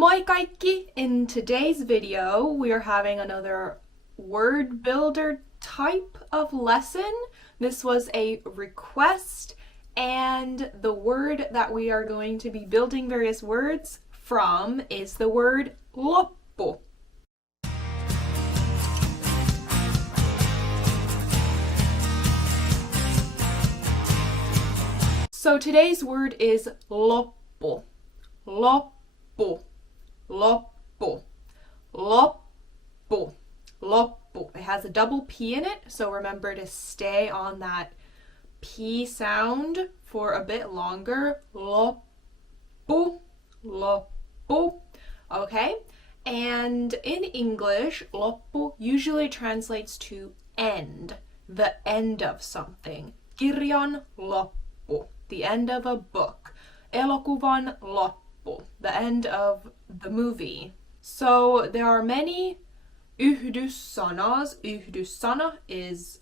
Moi kaikki! In today's video, we are having another word builder type of lesson. This was a request, and the word that we are going to be building various words from is the word loppu. So today's word is loppu. Loppu. Loppu. Loppu. Loppu. It has a double P in it, so remember to stay on that P sound for a bit longer. Loppu. Loppu. Okay? And in English, loppu usually translates to end, the end of something. Kirjan loppu, the end of a book. Elokuvan loppu, the end of the movie. So there are many yhdyssanas. Yhdyssana is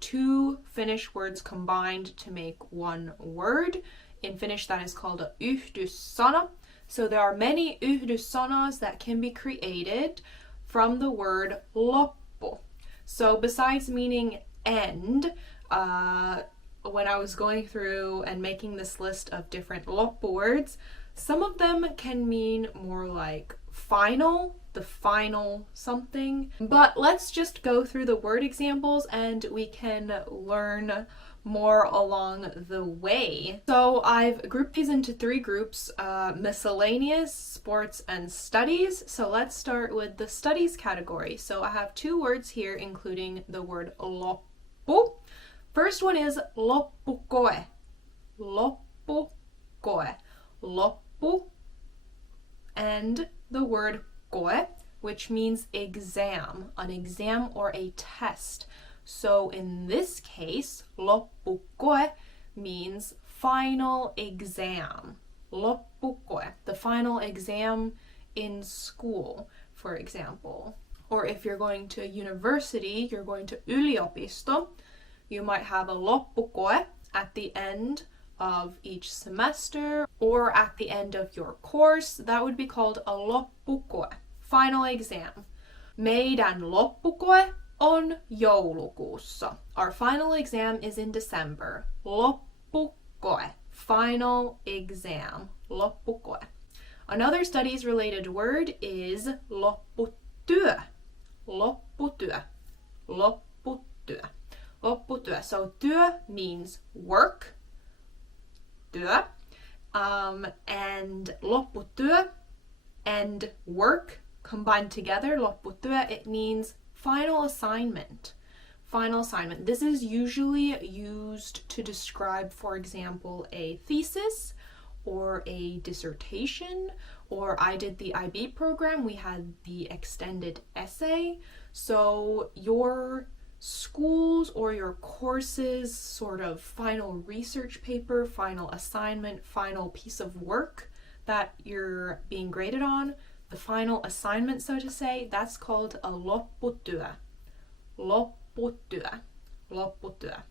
two Finnish words combined to make one word. In Finnish, that is called a yhdyssana. So there are many yhdyssanas that can be created from the word loppu. So besides meaning end, when I was going through and making this list of different loppu words, some of them can mean more like final, the final something. But let's just go through the word examples and we can learn more along the way. So I've grouped these into three groups, miscellaneous, sports, and studies. So let's start with the studies category. So I have two words here, including the word loppu. First one is loppukoe. Loppukoe. Loppu and the word koe, which means exam, an exam or a test. So in this case, loppukoe means final exam. Loppukoe, the final exam in school, for example. Or if you're going to university, you're going to yliopisto, you might have a loppukoe at the end of each semester or at the end of your course. That would be called a loppukoe, final exam. Meidän loppukoe on joulukuussa. Our final exam is in December. Loppukoe, final exam. Loppukoe. Another studies related word is lopputyö. Lopputyö. Lopputyö. Lopputyö. So työ means work. Työ. And lopputyö and work combined together, lopputyö, it means final assignment. Final assignment. This is usually used to describe, for example, a thesis or a dissertation, or I did the IB program, we had the extended essay. So your schools or your courses sort of final research paper, final assignment, final piece of work that you're being graded on, the final assignment, so to say, that's called a lopputyö. Lopputyö. Lopputyö.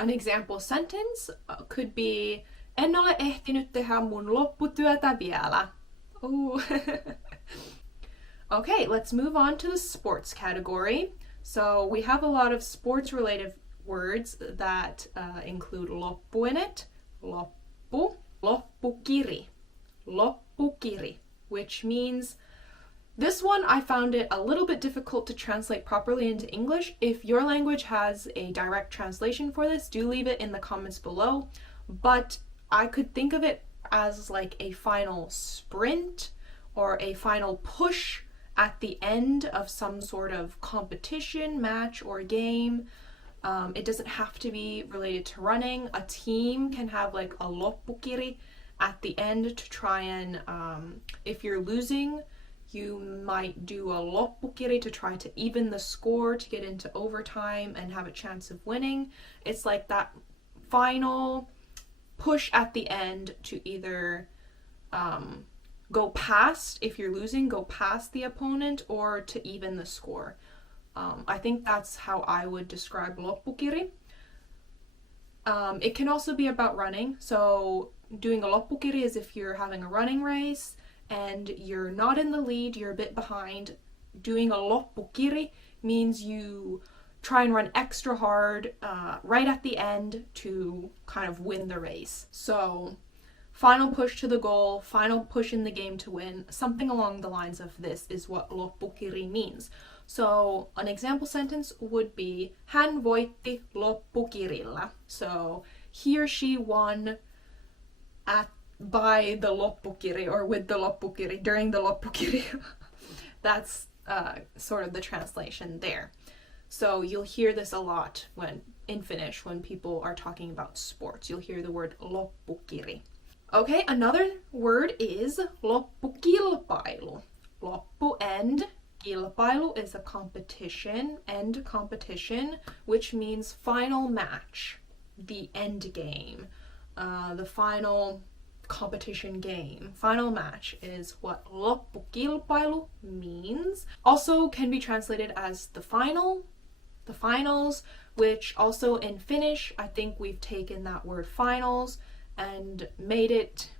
An example sentence could be, en ole ehtinyt tehdä mun lopputyötä vielä. Ooh. Okay, let's move on to the sports category. So we have a lot of sports related words that include loppu in it. Loppu. Loppukiri. Loppukiri, which means, this one I found it a little bit difficult to translate properly into English. If your language has a direct translation for this, do leave it in the comments below. But I could think of it as like a final sprint or a final push at the end of some sort of competition, match, or game. It doesn't have to be related to running. A team can have like a loppukiri at the end to try and, if you're losing, you might do a loppukiri to try to even the score to get into overtime and have a chance of winning. It's like that final push at the end to either go past, if you're losing, go past the opponent, or to even the score. I think that's how I would describe loppukiri. It can also be about running. So doing a loppukiri is if you're having a running race, and you're not in the lead, you're a bit behind, doing a loppukiri means you try and run extra hard right at the end to kind of win the race. So final push to the goal, final push in the game to win, something along the lines of this is what loppukiri means. So an example sentence would be hän voitti loppukirilla. So he or she won by the loppukiri, or with the loppukiri, during the loppukiri. That's sort of the translation there. So you'll hear this a lot in Finnish when people are talking about sports. You'll hear the word loppukiri. Okay, another word is loppukilpailu. Loppu, end. Kilpailu is a competition, end competition, which means final match, the end game, the final competition game. Final match is what loppukilpailu means. Also can be translated as the final, the finals, which also in Finnish, I think we've taken that word finals and made it,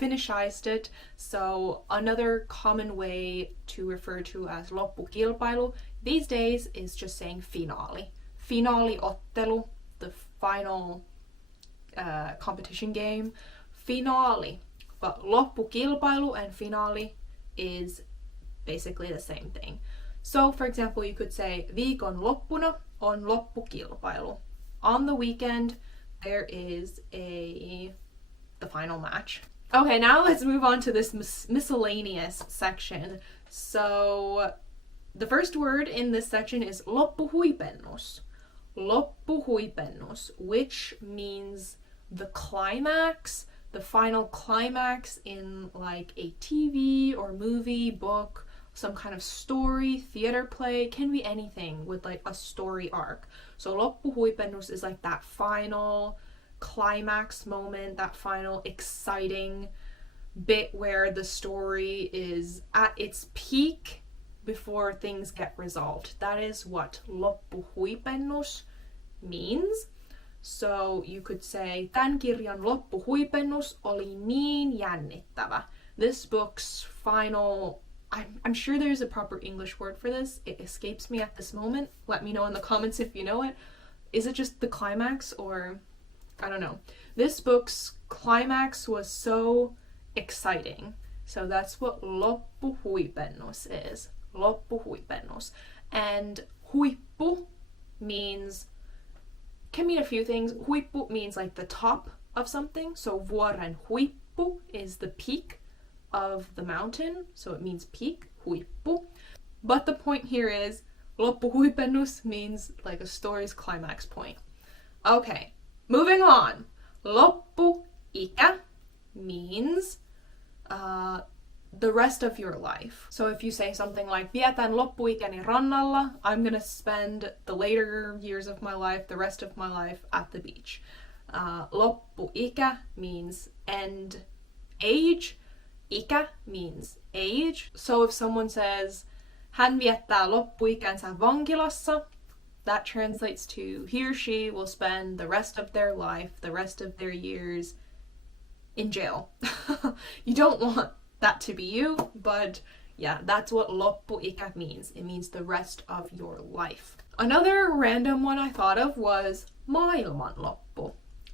Finishized it. So another common way to refer to as loppukilpailu these days is just saying finaali. Finaaliottelu, the final competition game. Finaali. But loppukilpailu and finaali is basically the same thing. So for example, you could say viikon loppuna on loppukilpailu. On the weekend, there is the final match. Okay, now let's move on to this miscellaneous section. So the first word in this section is loppuhuipennus. Loppuhuipennus, which means the climax, the final climax in like a TV or movie, book, some kind of story, theater play, can be anything with like a story arc. So loppuhuipennus is like that final climax moment, that final exciting bit where the story is at its peak before things get resolved. That is what loppuhuipennus means. So you could say, tämän kirjan loppuhuipennus oli niin jännittävä. This book's final, I'm sure there's a proper English word for this. It escapes me at this moment. Let me know in the comments if you know it. Is it just the climax, or I don't know. This book's climax was so exciting. So that's what loppuhuipennus is. Loppuhuipennus. And huippu can mean a few things. Huippu means like the top of something. So vuoren huippu is the peak of the mountain. So it means peak, huippu. But the point here is loppuhuipennus means like a story's climax point. Okay. Moving on, loppuikä means the rest of your life. So if you say something like, vietän loppuikäni rannalla, I'm gonna spend the later years of my life, the rest of my life at the beach. Loppuikä means end age. Ikä means age. So if someone says, hän viettää loppuikänsä vankilassa, that translates to he or she will spend the rest of their life, the rest of their years in jail. You don't want that to be you, but yeah, that's what loppuikä means. It means the rest of your life. Another random one I thought of was maailmanloppu.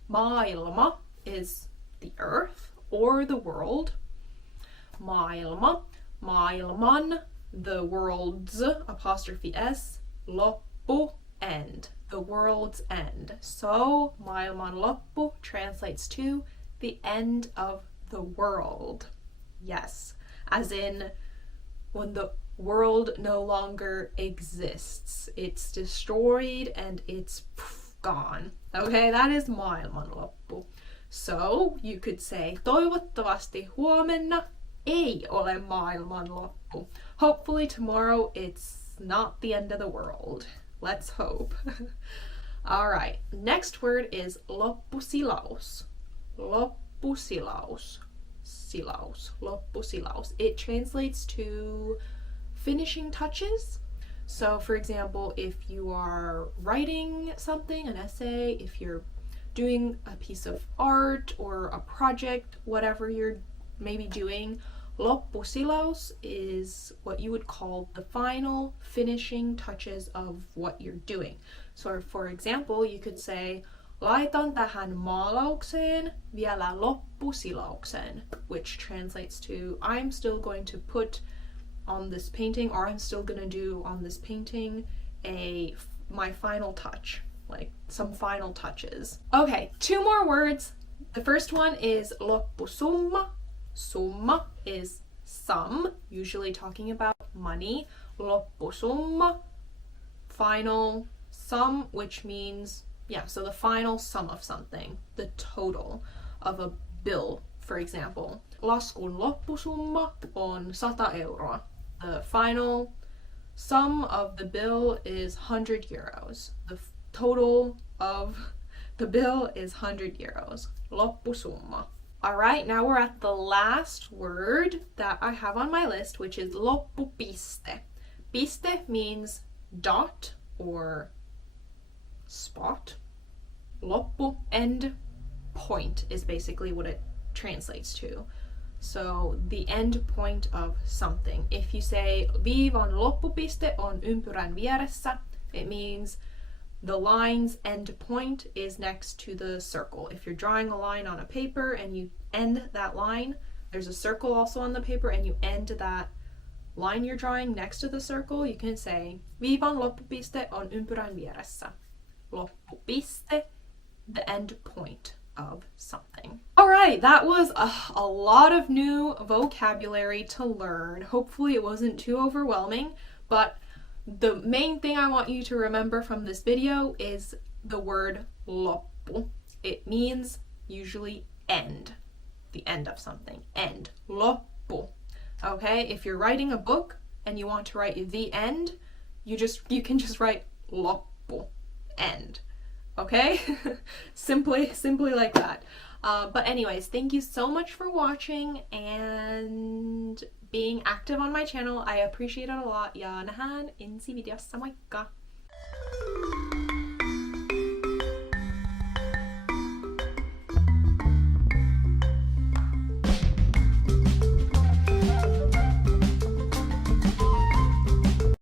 Maailma is the earth or the world. Maailma, maailman, the world's, apostrophe S, loppu, end, the world's end. So maailmanloppu translates to the end of the world. Yes, as in when the world no longer exists. It's destroyed and it's gone. Okay, that is maailmanloppu. So you could say, toivottavasti huomenna ei ole maailmanloppu. Hopefully tomorrow it's not the end of the world. Let's hope. All right, next word is loppusilaus. Loppusilaus. Silaus. Loppusilaus. It translates to finishing touches. So for example, if you are writing something, an essay, if you're doing a piece of art or a project, whatever you're maybe doing, Loppusilaus is what you would call the final finishing touches of what you're doing. So for example, you could say, laitan tähän maalaukseen vielä loppusilauksen, which translates to, I'm still going to put on this painting, or I'm still going to do on this painting my final touch, like some final touches. Okay, 2 more words. The first one is loppusumma. Summa is sum, usually talking about money. Loppusumma, final sum, which means, so the final sum of something, the total of a bill, for example. Laskun loppusumma on 100 euroa. The final sum of the bill is 100 euros. The total of the bill is 100 euros. Loppusumma. All right, now we're at the last word that I have on my list, which is loppupiste. Piste means dot or spot. Loppu, end point, is basically what it translates to. So the end point of something. If you say viivan loppupiste on ympyrän vieressä, it means the line's end point is next to the circle. If you're drawing a line on a paper and you end that line, there's a circle also on the paper, and you end that line you're drawing next to the circle, you can say viivan loppupiste on ympyrän vieressä. Loppupiste, the end point of something. All right, that was a lot of new vocabulary to learn. Hopefully it wasn't too overwhelming, but the main thing I want you to remember from this video is the word loppu. It means usually end, the end of something, end, loppu. Okay, if you're writing a book and you want to write the end, you can just write loppu, end. Okay, simply like that. But anyways, thank you so much for watching and being active on my channel. I appreciate it a lot. Ja nähdään ensi videossa. Moikka!